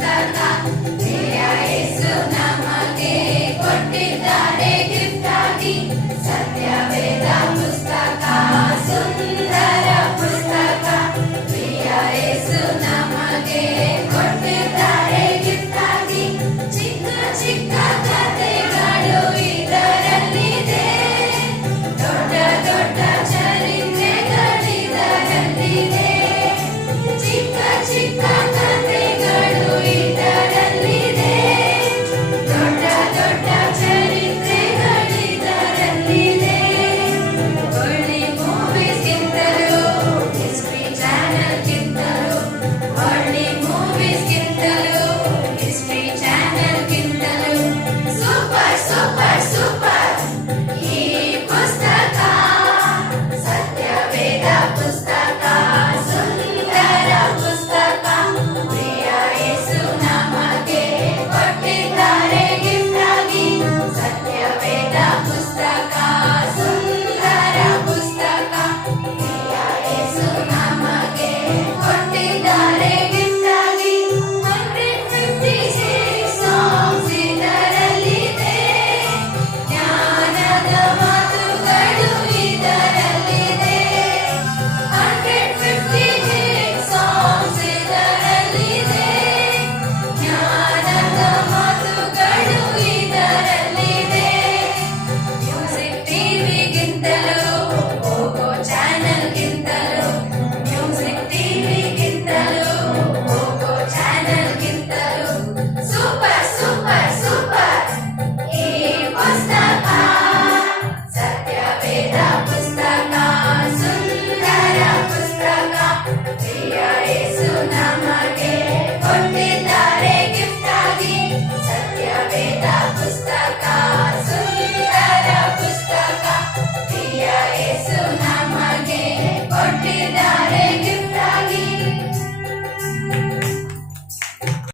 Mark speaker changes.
Speaker 1: Amsterdam.